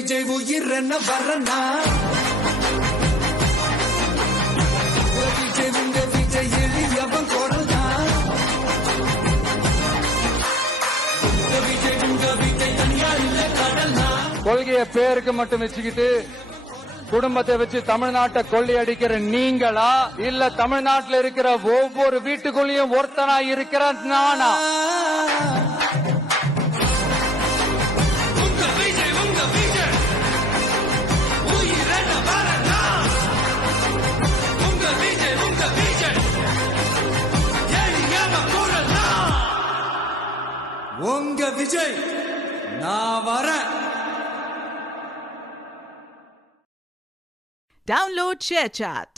விஜய் உயிர் என்ன வரனா விஜய் உங்க விஜய் எளியவன் குரல்னா விஜய் உங்க விஜய் தனியா இல்ல கடல்னா கொள்கைய பேருக்கு மட்டும் வச்சுக்கிட்டு குடும்பத்தை வச்சு தமிழ்நாட்டை கொள்ளையடிக்கிற நீங்களா இல்ல தமிழ்நாட்டில் இருக்கிற ஒவ்வொரு வீட்டுக்குள்ளேயும் ஒருத்தனா இருக்கிற நானா? உங்க விஜய் நான் வரேன். Download ShareChat.